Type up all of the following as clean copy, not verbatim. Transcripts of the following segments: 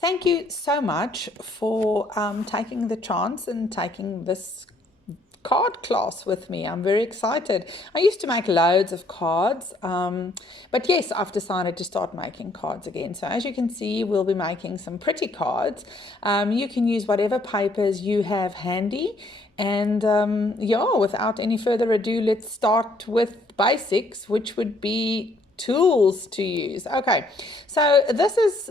Thank you so much for taking the chance and taking this card class with me. I'm very excited. I used to make loads of cards, but yes, I've decided to start making cards again. So as you can see, we'll be making some pretty cards. You can use whatever papers you have handy. And yeah, without any further ado, let's start with basics, which would be tools to use. Okay, so this is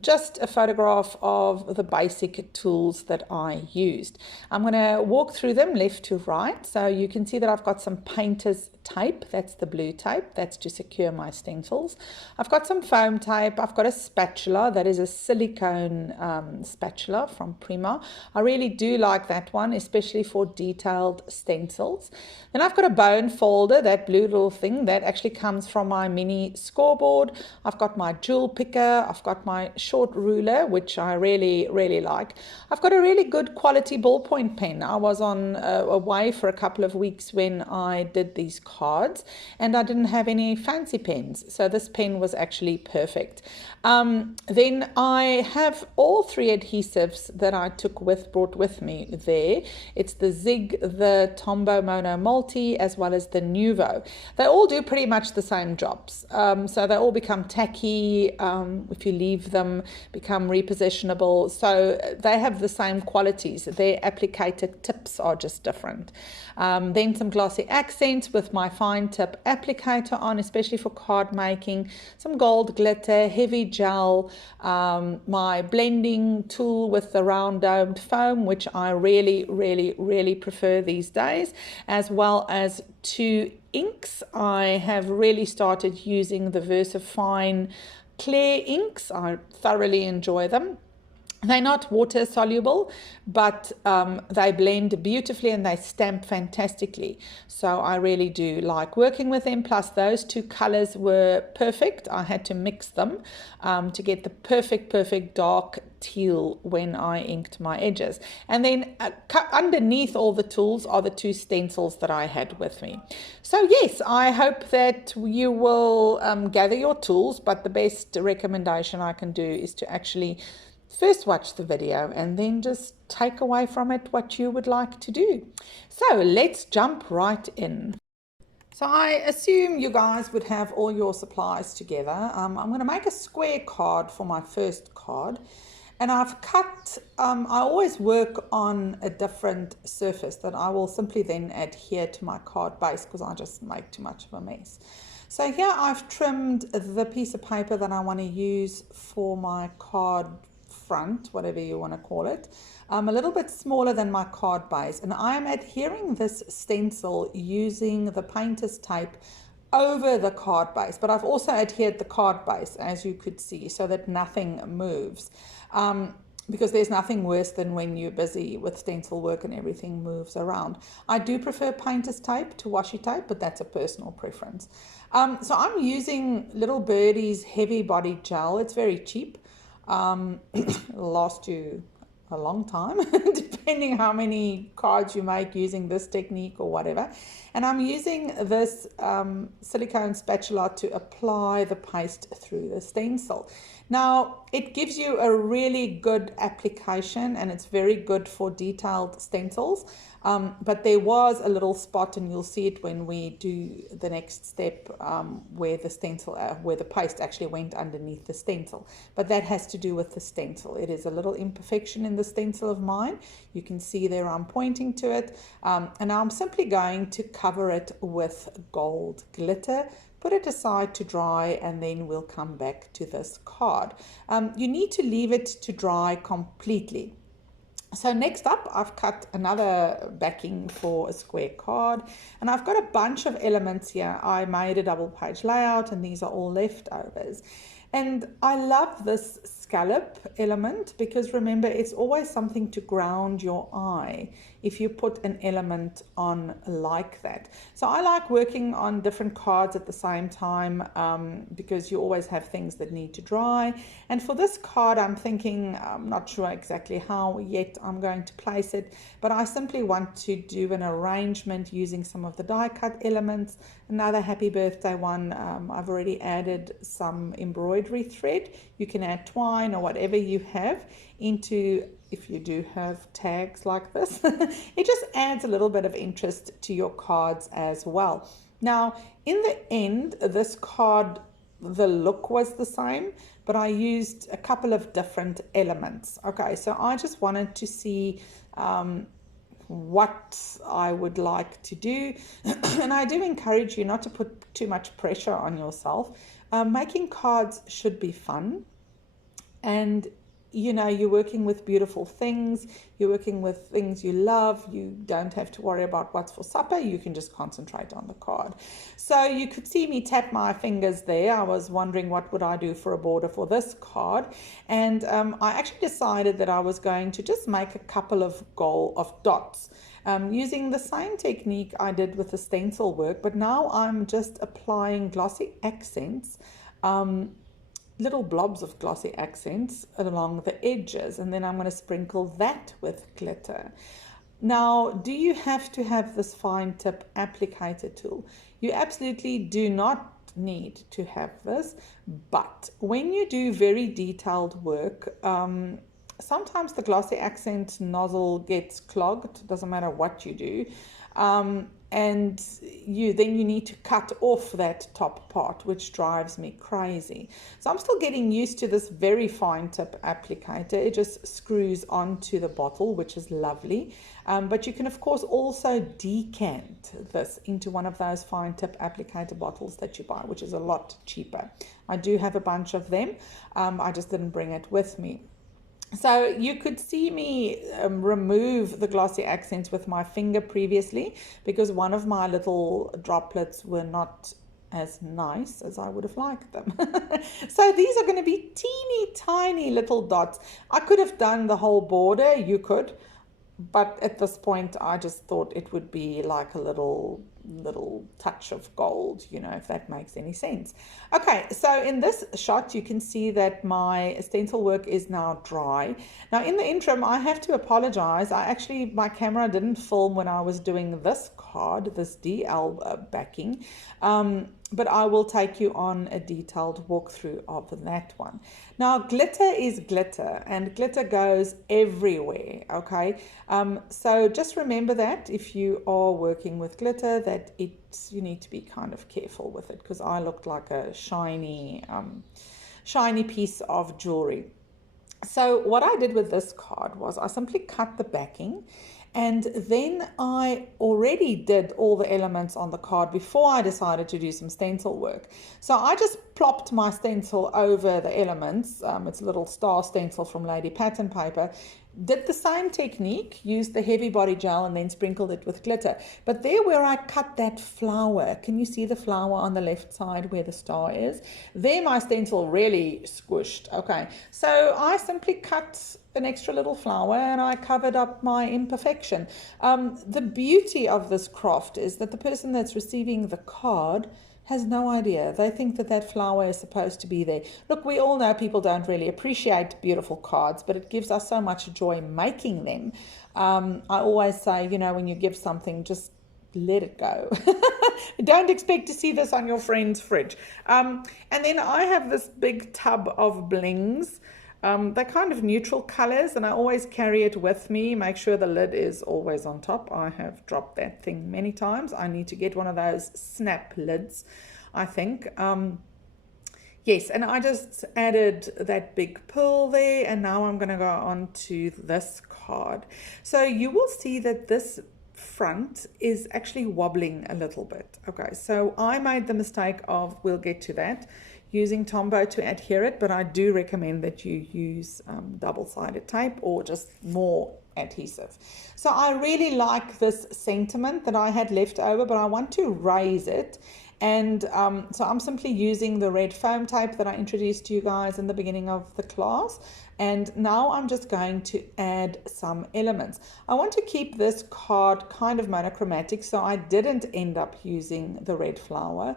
just a photograph of the basic tools that I used. I'm going to walk through them left to right. So you can see that I've got some painter's tape. That's the blue tape. That's to secure my stencils. I've got some foam tape. I've got a spatula. That is a silicone spatula from Prima. I really do like that one, especially for detailed stencils. Then I've got a bone folder, that blue little thing that actually comes from my mini scoreboard. I've got my jewel picker. I've got my short ruler, which I really like. I've got a really good quality ballpoint pen. I was on away for a couple of weeks when I did these cards, and I didn't have any fancy pens, so this pen was actually perfect. Then I have all three adhesives that I brought with me there. It's the Zig, the Tombow Mono Multi, as well as the Nuvo. They all do pretty much the same jobs, so they all become tacky if you leave them, become repositionable, so they have the same qualities. Their applicator tips are just different. Then some glossy accents with my fine tip applicator on, especially for card making, some gold glitter, heavy gel, my blending tool with the round domed foam, which I really prefer these days, as well as two inks. I have really started using the VersaFine clear inks. I thoroughly enjoy them. They're not water soluble, but they blend beautifully and they stamp fantastically. So I really do like working with them. Plus those two colors were perfect. I had to mix them to get the perfect dark teal when I inked my edges. And then underneath all the tools are the two stencils that I had with me. So yes, I hope that you will gather your tools, but the best recommendation I can do is to actually first watch the video and then just take away from it what you would like to do. So let's jump right in. So I assume you guys would have all your supplies together. I'm going to make a square card for my first card. And I've cut, I always work on a different surface that I will simply then adhere to my card base because I just make too much of a mess. So here I've trimmed the piece of paper that I want to use for my card front, whatever you want to call it, a little bit smaller than my card base, and I am adhering this stencil using the painter's tape over the card base, but I've also adhered the card base, as you could see, so that nothing moves, because there's nothing worse than when you're busy with stencil work and everything moves around. I do prefer painter's tape to washi tape, but that's a personal preference. So I'm using Little Birdie's heavy body gel. It's very cheap. It'll last you a long time depending how many cards you make using this technique or whatever. And I'm using this silicone spatula to apply the paste through the stencil. Now it gives you a really good application and it's very good for detailed stencils, but there was a little spot, and you'll see it when we do the next step, where the stencil, where the paste actually went underneath the stencil, but that has to do with the stencil. It is a little imperfection in the stencil of mine. You can see there I'm pointing to it, and now I'm simply going to cover it with gold glitter, put it aside to dry, and then we'll come back to this card. You need to leave it to dry completely. So next up, I've cut another backing for a square card, and I've got a bunch of elements here. I made a double page layout, and these are all leftovers. And I love this scallop element because remember, it's always something to ground your eye if you put an element on like that. So I like working on different cards at the same time because you always have things that need to dry. And for this card, I'm thinking, I'm not sure exactly how yet I'm going to place it, but I simply want to do an arrangement using some of the die cut elements. Another happy birthday one, I've already added some embroidery thread. You can add twine, design or whatever you have into, if you do have tags like this, it just adds a little bit of interest to your cards as well. Now, in the end, this card, the look was the same, but I used a couple of different elements. Okay, so I just wanted to see what I would like to do. And I do encourage you not to put too much pressure on yourself. Making cards should be fun. And you know, you're working with beautiful things, you're working with things you love, you don't have to worry about what's for supper, you can just concentrate on the card. So you could see me tap my fingers there. I was wondering what would I do for a border for this card, and I actually decided that I was going to just make a couple of dots. Using the same technique I did with the stencil work, but now I'm just applying glossy accents, little blobs of glossy accents along the edges, and then I'm going to sprinkle that with glitter. Now, do you have to have this fine tip applicator tool? You absolutely do not need to have this, but when you do very detailed work, sometimes the glossy accent nozzle gets clogged, doesn't matter what you do. And you need to cut off that top part, which drives me crazy. So I'm still getting used to this very fine tip applicator. It just screws onto the bottle, which is lovely. But you can of course also decant this into one of those fine tip applicator bottles that you buy, which is a lot cheaper. I do have a bunch of them. I just didn't bring it with me. So you could see me remove the glossy accents with my finger previously, because one of my little droplets were not as nice as I would have liked them. So these are going to be teeny tiny little dots. I could have done the whole border, you could, but at this point I just thought it would be like a little touch of gold, you know, if that makes any sense. Okay, so in this shot you can see that my stencil work is now dry. Now in the interim, I have to apologize. My camera didn't film when I was doing this card, this DL backing, but I will take you on a detailed walkthrough of that one. Now, glitter is glitter, and glitter goes everywhere, okay? So just remember that if you are working with glitter, that you need to be kind of careful with it, because I looked like a shiny piece of jewelry. So what I did with this card was I simply cut the backing, and then I already did all the elements on the card before I decided to do some stencil work. So I just plopped my stencil over the elements. It's a little star stencil from Lady Pattern Paper. Did the same technique, used the heavy body gel and then sprinkled it with glitter. But there where I cut that flower, can you see the flower on the left side where the star is? There my stencil really squished. Okay, so I simply cut an extra little flower and I covered up my imperfection. The beauty of this craft is that the person that's receiving the card has no idea. They think that that flower is supposed to be there. Look, we all know people don't really appreciate beautiful cards, but it gives us so much joy making them. I always say, you know, when you give something, just let it go. Don't expect to see this on your friend's fridge. And then I have this big tub of blings. They're kind of neutral colors, and I always carry it with me. Make sure the lid is always on top. I have dropped that thing many times. I need to get one of those snap lids, I think. Yes, and I just added that big pearl there, and now I'm going to go on to this card. So you will see that this front is actually wobbling a little bit. Okay, so I made the mistake of, we'll get to that, using Tombow to adhere it, but I do recommend that you use double-sided tape or just more adhesive. So I really like this sentiment that I had left over, but I want to raise it. And so I'm simply using the red foam tape that I introduced to you guys in the beginning of the class. And now I'm just going to add some elements. I want to keep this card kind of monochromatic, so I didn't end up using the red flower.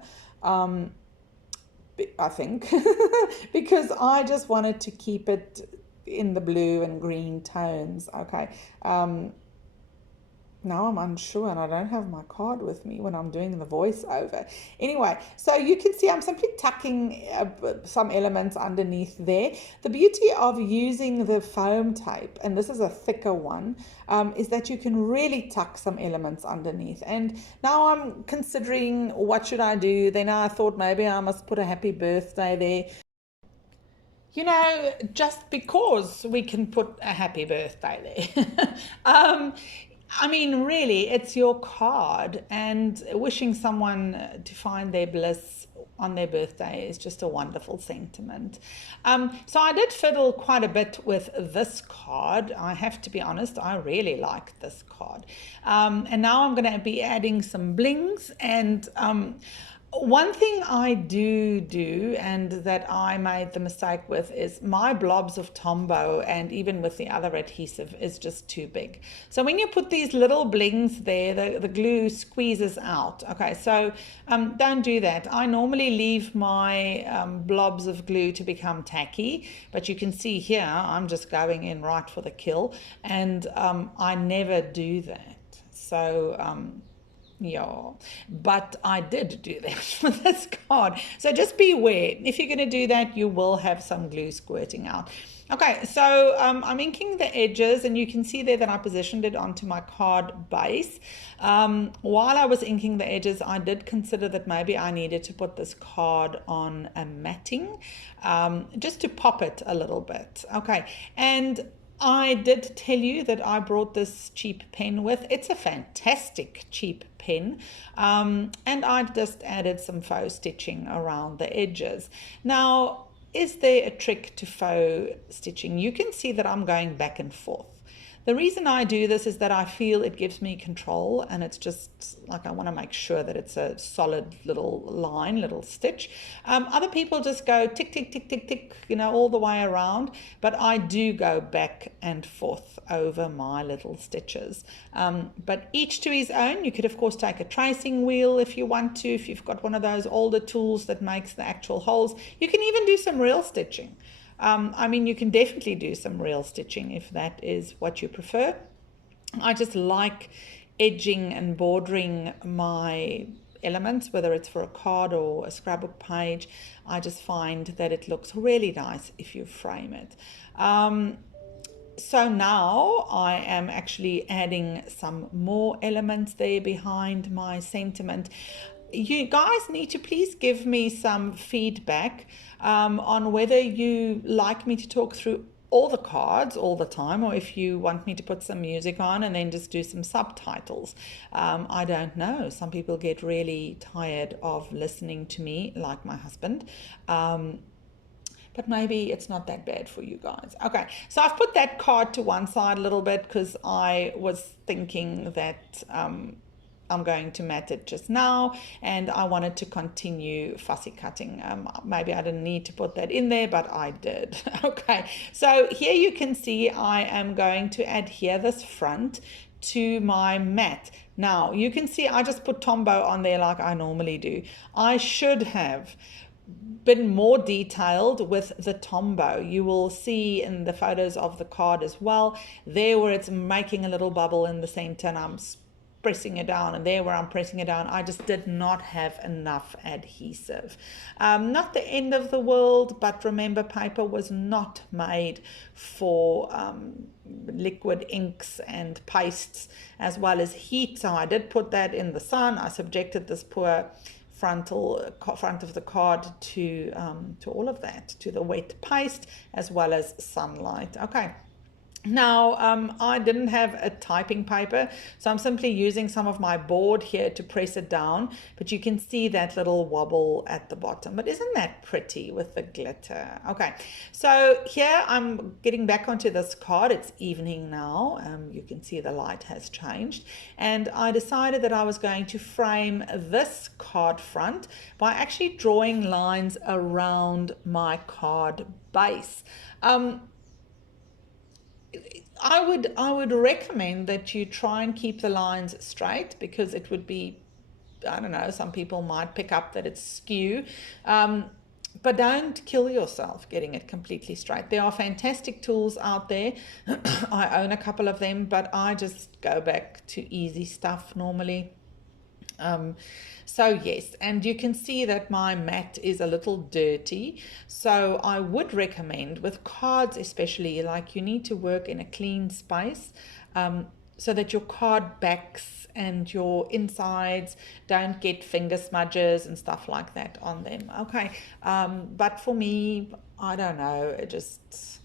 I think, because I just wanted to keep it in the blue and green tones. Okay, Now I'm unsure and I don't have my card with me when I'm doing the voiceover. Anyway, so you can see I'm simply tucking some elements underneath there. The beauty of using the foam tape, and this is a thicker one, is that you can really tuck some elements underneath. And now I'm considering what should I do. Then I thought maybe I must put a happy birthday there. Just because we can put a happy birthday there. I mean, really, it's your card, and wishing someone to find their bliss on their birthday is just a wonderful sentiment. So I did fiddle quite a bit with this card. I have to be honest, I really like this card. And now I'm going to be adding some blings and one thing I do, and that I made the mistake with, is my blobs of Tombow, and even with the other adhesive, is just too big. So when you put these little blings there, the glue squeezes out. Okay, so don't do that. I normally leave my blobs of glue to become tacky, but you can see here I'm just going in right for the kill, and I never do that. So yeah, but I did do that with this card. So just beware. If you're going to do that, you will have some glue squirting out. Okay, so I'm inking the edges, and you can see there that I positioned it onto my card base. While I was inking the edges, I did consider that maybe I needed to put this card on a matting, just to pop it a little bit. Okay, and I did tell you that I brought this cheap pen with. It's a fantastic cheap pen, and I just added some faux stitching around the edges. Now, is there a trick to faux stitching? You can see that I'm going back and forth. The reason I do this is that I feel it gives me control, and it's just like I want to make sure that it's a solid little line, little stitch. Other people just go tick, tick, tick, tick, tick, all the way around, but I do go back and forth over my little stitches. But each to his own. You could, of course, take a tracing wheel if you want to, if you've got one of those older tools that makes the actual holes. You can even do some real stitching. I mean, you can definitely do some real stitching if that is what you prefer. I just like edging and bordering my elements, whether it's for a card or a scrapbook page. I just find that it looks really nice if you frame it. So now I am actually adding some more elements there behind my sentiment. You guys need to please give me some feedback on whether you like me to talk through all the cards all the time, or if you want me to put some music on and then just do some subtitles. I don't know. Some people get really tired of listening to me, like my husband. But maybe it's not that bad for you guys. Okay, so I've put that card to one side a little bit because I was thinking that I'm going to mat it just now, and I wanted to continue fussy cutting. Maybe I didn't need to put that in there, but I did. Okay, so here you can see I am going to adhere this front to my mat. Now you can see I just put Tombow on there like I normally do. I should have been more detailed with the Tombow. You will see in the photos of the card as well, there where it's making a little bubble in the center and I'm pressing it down, and there where I'm pressing it down, I just did not have enough adhesive. Not the end of the world, but remember, paper was not made for liquid inks and pastes as well as heat, so I did put that in the sun. I subjected this poor front of the card to all of that, to the wet paste as well as sunlight. Okay. Now, I didn't have a typing paper, so I'm simply using some of my board here to press it down, but you can see that little wobble at the bottom. But isn't that pretty with the glitter? Okay, so here I'm getting back onto this card. It's evening now. You can see the light has changed, and I decided that I was going to frame this card front by actually drawing lines around my card base. I would recommend that you try and keep the lines straight, because it would be, I don't know, some people might pick up that it's skew. but don't kill yourself getting it completely straight. There are fantastic tools out there. I own a couple of them, but I just go back to easy stuff normally. Um, so yes, and you can see that my mat is a little dirty. So I would recommend with cards especially, like you need to work in a clean space, so that your card backs and your insides don't get finger smudges and stuff like that on them. Okay, but for me, I don't know, it just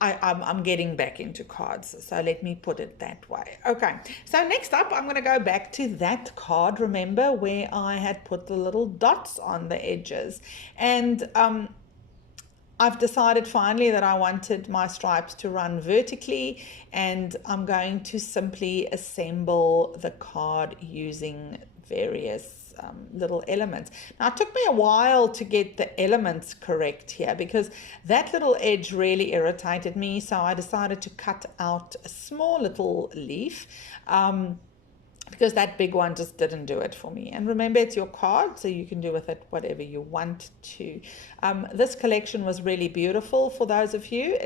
I'm getting back into cards, so let me put it that way. Okay, so next up, I'm going to go back to that card, remember, where I had put the little dots on the edges. And I've decided finally that I wanted my stripes to run vertically, and I'm going to simply assemble the card using various little elements. Now, it took me a while to get the elements correct here because that little edge really irritated me, so I decided to cut out a small little leaf. Because that big one just didn't do it for me. And remember, it's your card, so you can do with it whatever you want to. This collection was really beautiful. For those of you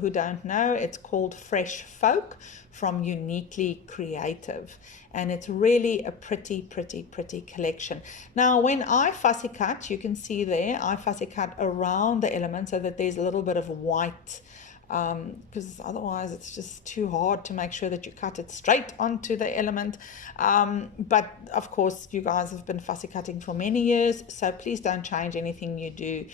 who don't know, it's called Fresh Folk from Uniquely Creative. And it's really a pretty, pretty, pretty collection. Now, when I fussy cut, you can see there, I fussy cut around the element so that there's a little bit of white, because otherwise it's just too hard to make sure that you cut it straight onto the element. But of course, you guys have been fussy cutting for many years, so please don't change anything you do.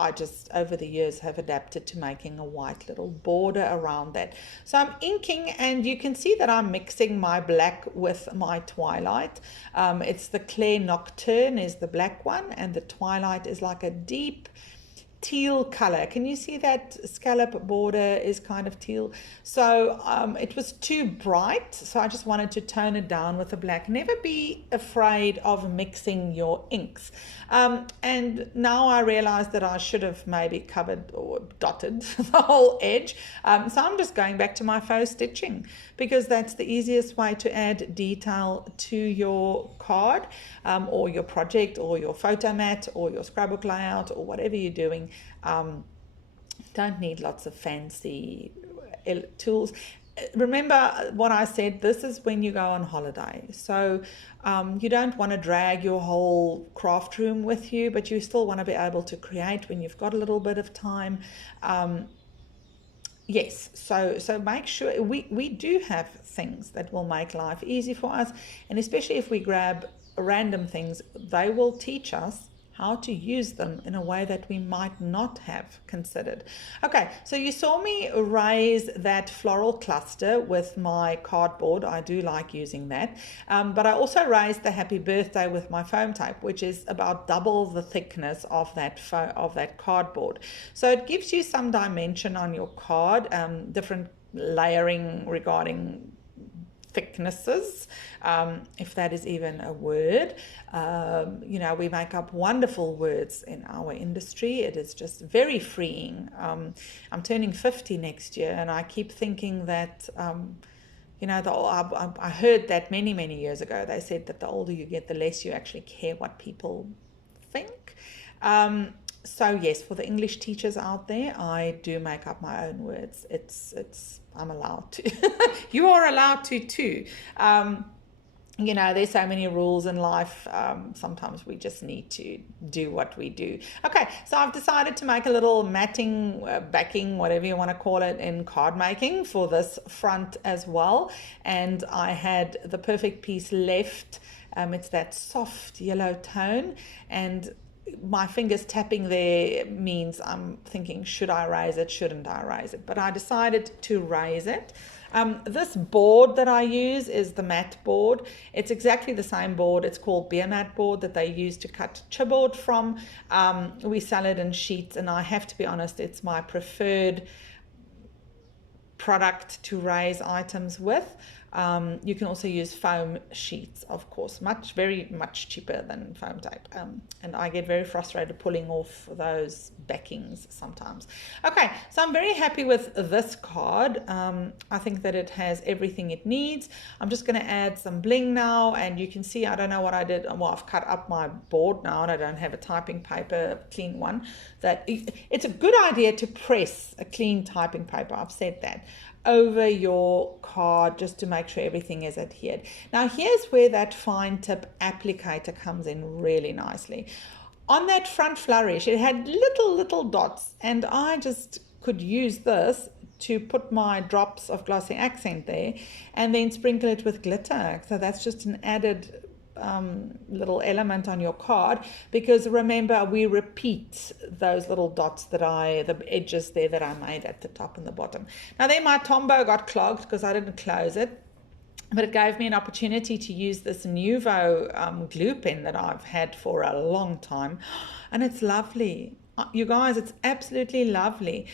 I just over the years have adapted to making a white little border around that. So I'm inking, and you can see that I'm mixing my black with my twilight. It's the Claire Nocturne is the black one, and the twilight is like a deep teal color. Can you see that scallop border is kind of teal? So it was too bright, so I just wanted to tone it down with the black. Never be afraid of mixing your inks. And now I realize that I should have maybe covered or dotted the whole edge. So I'm just going back to my faux stitching, because that's the easiest way to add detail to your card, or your project, or your photo mat, or your scrapbook layout, or whatever you're doing. Don't need lots of fancy tools. Remember what I said, this is when you go on holiday. So you don't want to drag your whole craft room with you, but you still want to be able to create when you've got a little bit of time. Yes, so make sure we do have things that will make life easy for us, and especially if we grab random things, they will teach us how to use them in a way that we might not have considered. Okay, so you saw me raise that floral cluster with my cardboard. I do like using that, but I also raised the happy birthday with my foam tape, which is about double the thickness of that cardboard. So it gives you some dimension on your card, different layering regarding thicknesses, if that is even a word. We make up wonderful words in our industry. It is just very freeing. I'm turning 50 next year, and I keep thinking that I heard that many years ago. They said that the older you get, the less you actually care what people think. So yes, for the English teachers out there, I do make up my own words. I'm allowed to. You are allowed to too. There's so many rules in life. Sometimes we just need to do what we do. Okay, so I've decided to make a little matting, backing, whatever you want to call it, in card making for this front as well. And I had the perfect piece left. It's that soft yellow tone, and my fingers tapping there means I'm thinking, should I raise it, shouldn't I raise it? But I decided to raise it. This board that I use is the mat board. It's exactly the same board. It's called beer mat board that they use to cut chipboard from. We sell it in sheets, and I have to be honest, it's my preferred product to raise items with. You can also use foam sheets, of course, very much cheaper than foam tape. And I get very frustrated pulling off those backings sometimes. Okay, so I'm very happy with this card. I think that it has everything it needs. I'm just going to add some bling now, and you can see I don't know what I did. Well, I've cut up my board now, and I don't have a typing paper, clean one. It's a good idea to press a clean typing paper. I've said that over your card just to make sure everything is adhered. Now here's where that fine tip applicator comes in really nicely. On that front flourish, it had little dots, and I just could use this to put my drops of glossy accent there and then sprinkle it with glitter. So that's just an added little element on your card, because remember, we repeat those little dots the edges there that I made at the top and the bottom. Now there my Tombow got clogged because I didn't close it, but it gave me an opportunity to use this Nuvo glue pen that I've had for a long time, and it's lovely. You guys, it's absolutely lovely.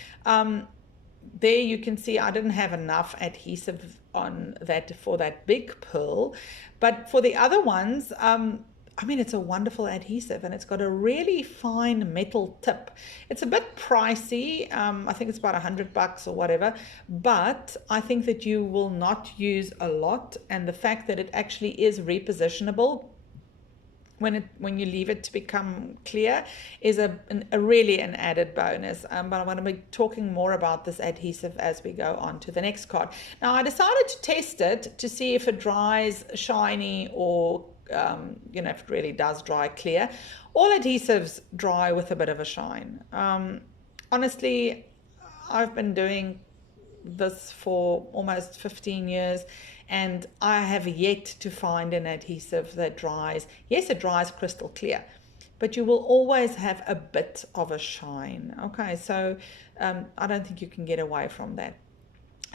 There you can see I didn't have enough adhesive on that for that big pearl, but for the other ones, I mean, it's a wonderful adhesive, and it's got a really fine metal tip. It's a bit pricey. I think it's about $100 or whatever, but I think that you will not use a lot, and the fact that it actually is repositionable when you leave it to become clear is really an added bonus. But I'm going to be talking more about this adhesive as we go on to the next card. Now I decided to test it to see if it dries shiny or if it really does dry clear. All adhesives dry with a bit of a shine. Honestly, I've been doing this for almost 15 years, and I have yet to find an adhesive that dries. Yes, it dries crystal clear, but you will always have a bit of a shine. Okay, so I don't think you can get away from that.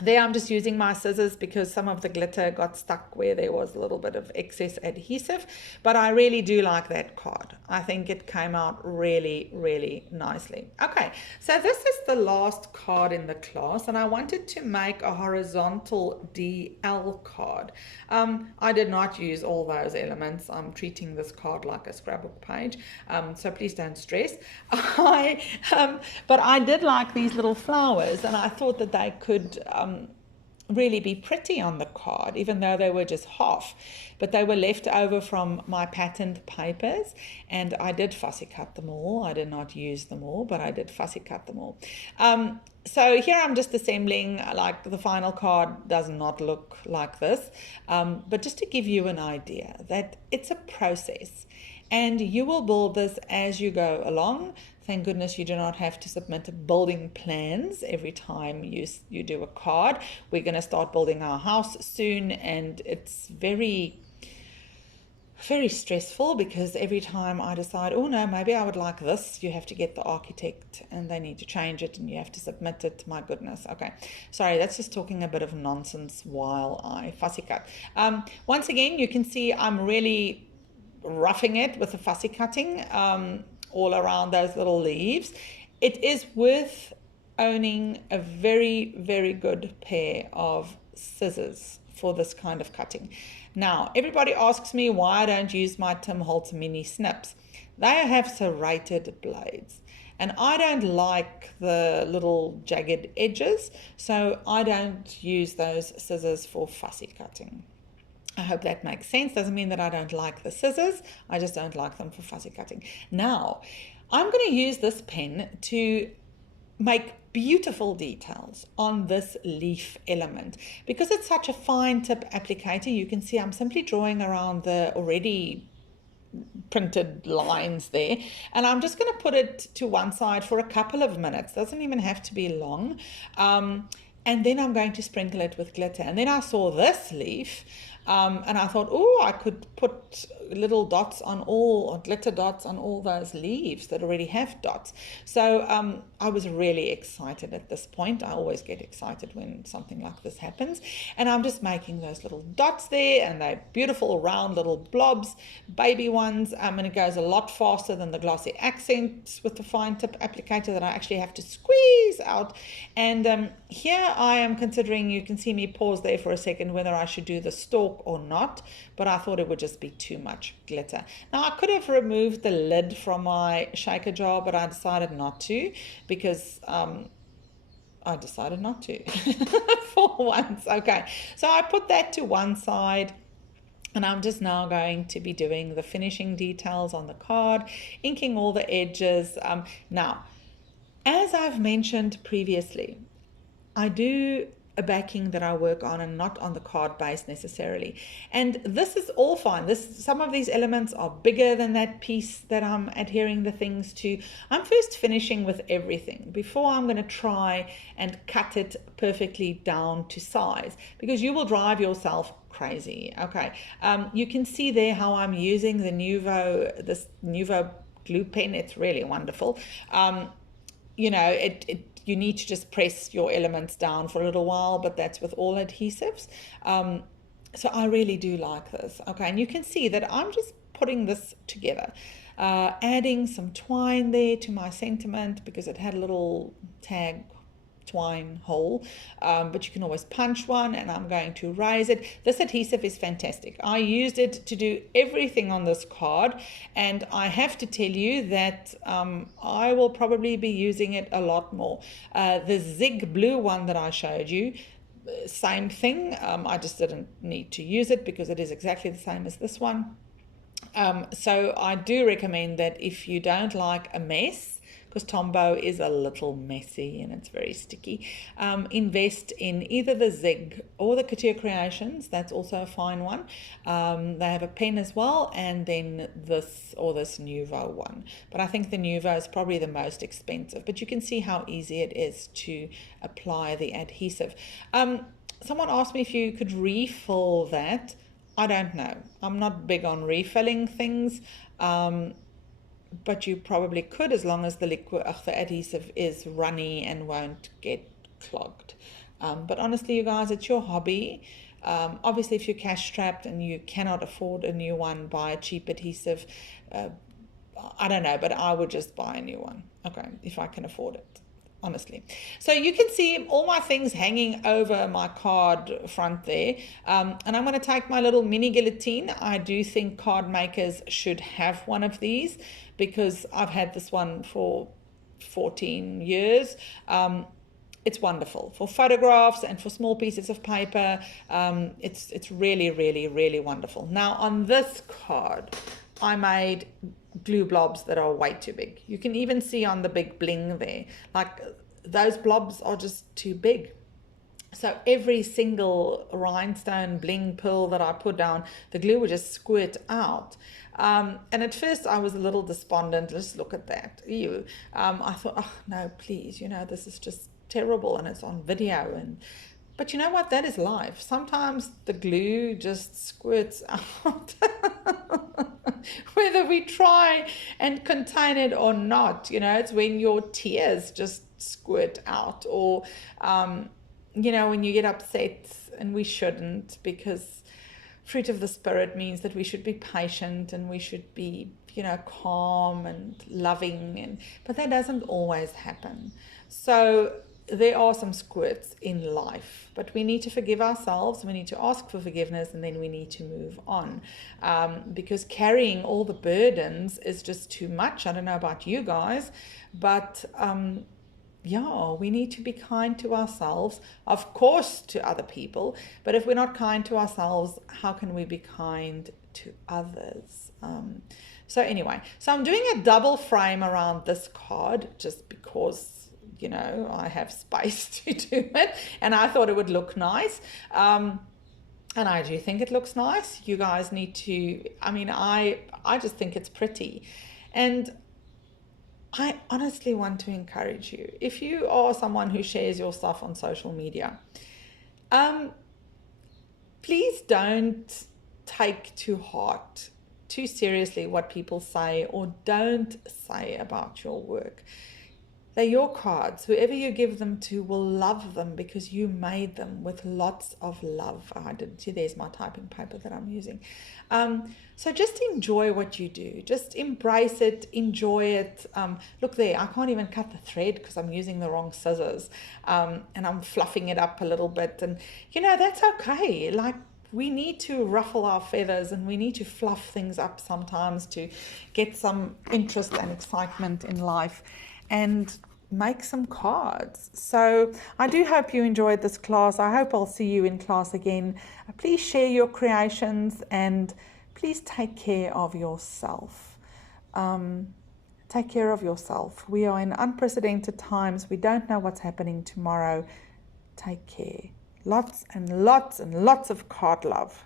There I'm just using my scissors because some of the glitter got stuck where there was a little bit of excess adhesive, but I really do like that card. I think it came out really nicely. Okay, so this is the last card in the class, and I wanted to make a horizontal DL card. I did not use all those elements. I'm treating this card like a scrapbook page, so please don't stress. But I did like these little flowers, and I thought that they could really be pretty on the card, even though they were just half, but they were left over from my patterned papers, and I did fussy cut them all. I did not use them all, but I did fussy cut them all. So here I'm just assembling. Like, the final card does not look like this, but just to give you an idea that it's a process, and you will build this as you go along. Thank goodness you do not have to submit building plans every time you do a card. We're going to start building our house soon, and it's very stressful because every time I decide, oh no, maybe I would like this, you have to get the architect and they need to change it and you have to submit it. My goodness. Okay, sorry, that's just talking a bit of nonsense while I fussy cut. Once again, you can see I'm really roughing it with the fussy cutting all around those little leaves. It is worth owning a very good pair of scissors for this kind of cutting. Now, everybody asks me why I don't use my Tim Holtz mini snips. They have serrated blades, and I don't like the little jagged edges, so I don't use those scissors for fussy cutting. I hope that makes sense. Doesn't mean that I don't like the scissors. I just don't like them for fussy cutting. Now, I'm going to use this pen to make beautiful details on this leaf element. Because it's such a fine tip applicator, you can see I'm simply drawing around the already printed lines there, and I'm just going to put it to one side for a couple of minutes. Doesn't even have to be long. And then I'm going to sprinkle it with glitter. And then I saw this leaf, and I thought, oh, I could put little dots on all, or glitter dots on all those leaves that already have dots. So I was really excited at this point. I always get excited when something like this happens. And I'm just making those little dots there, and they're beautiful round little blobs, baby ones, and it goes a lot faster than the glossy accents with the fine tip applicator that I actually have to squeeze out. And here I am considering, you can see me pause there for a second, whether I should do the stalk or not, but I thought it would just be too much glitter. Now I could have removed the lid from my shaker jar, but I decided not to, because I decided not to for once. Okay, so I put that to one side, and I'm just now going to be doing the finishing details on the card, inking all the edges. Now, as I've mentioned previously, I do a backing that I work on and not on the card base necessarily. And this is all fine. Some of these elements are bigger than that piece that I'm adhering the things to. I'm first finishing with everything before I'm going to try and cut it perfectly down to size, because you will drive yourself crazy. Okay, you can see there how I'm using the this Nuvo glue pen. It's really wonderful. You know, you need to just press your elements down for a little while, but that's with all adhesives. So I really do like this. Okay, and you can see that I'm just putting this together, adding some twine there to my sentiment, because it had a little tag twine hole, but you can always punch one, and I'm going to raise it. This adhesive is fantastic. I used it to do everything on this card, and I have to tell you that I will probably be using it a lot more. The Zig blue one that I showed you, same thing. I just didn't need to use it because it is exactly the same as this one. So I do recommend that if you don't like a mess, because Tombow is a little messy and it's very sticky, invest in either the Zig or the Couture Creations. That's also a fine one. They have a pen as well, and then this Nuvo one. But I think the Nuvo is probably the most expensive, but you can see how easy it is to apply the adhesive. Someone asked me if you could refill that. I don't know. I'm not big on refilling things. But you probably could, as long as the adhesive is runny and won't get clogged. But honestly, you guys, it's your hobby. Obviously, if you're cash strapped and you cannot afford a new one, buy a cheap adhesive. I don't know, but I would just buy a new one, okay, if I can afford it. Honestly. So you can see all my things hanging over my card front there. And I'm going to take my little mini guillotine. I do think card makers should have one of these, because I've had this one for 14 years. It's wonderful for photographs and for small pieces of paper. It's really, really, really wonderful. Now on this card, I made glue blobs that are way too big. You can even see on the big bling there, like those blobs are just too big. So every single rhinestone bling pearl that I put down, the glue would just squirt out. And at first I was a little despondent. Let's look at that. Ew. I thought, oh no, please, this is just terrible, and it's on video. But you know what? That is life. Sometimes the glue just squirts out. Whether we try and contain it or not, it's when your tears just squirt out, or, when you get upset, and we shouldn't, because fruit of the spirit means that we should be patient and we should be, calm and loving, but that doesn't always happen. So there are some squirts in life, but we need to forgive ourselves, we need to ask for forgiveness, and then we need to move on, because carrying all the burdens is just too much. I don't know about you guys, but yeah, we need to be kind to ourselves, of course to other people, but if we're not kind to ourselves, how can we be kind to others? So anyway, so I'm doing a double frame around this card just because I have space to do it, and I thought it would look nice. And I do think it looks nice. You guys need to, I just think it's pretty. And I honestly want to encourage you, if you are someone who shares your stuff on social media, please don't take to heart too seriously what people say or don't say about your work. They're your cards. Whoever you give them to will love them because you made them with lots of love. Oh, I didn't see, there's my typing paper that I'm using. So just enjoy what you do. Just embrace it, enjoy it. Look there, I can't even cut the thread because I'm using the wrong scissors. And I'm fluffing it up a little bit. And, that's okay. Like, we need to ruffle our feathers and we need to fluff things up sometimes to get some interest and excitement in life and make some cards. So I do hope you enjoyed this class. I hope I'll see you in class again. Please share your creations and please take care of yourself. Take care of yourself. We are in unprecedented times. We don't know what's happening tomorrow. Take care. Lots and lots and lots of card love.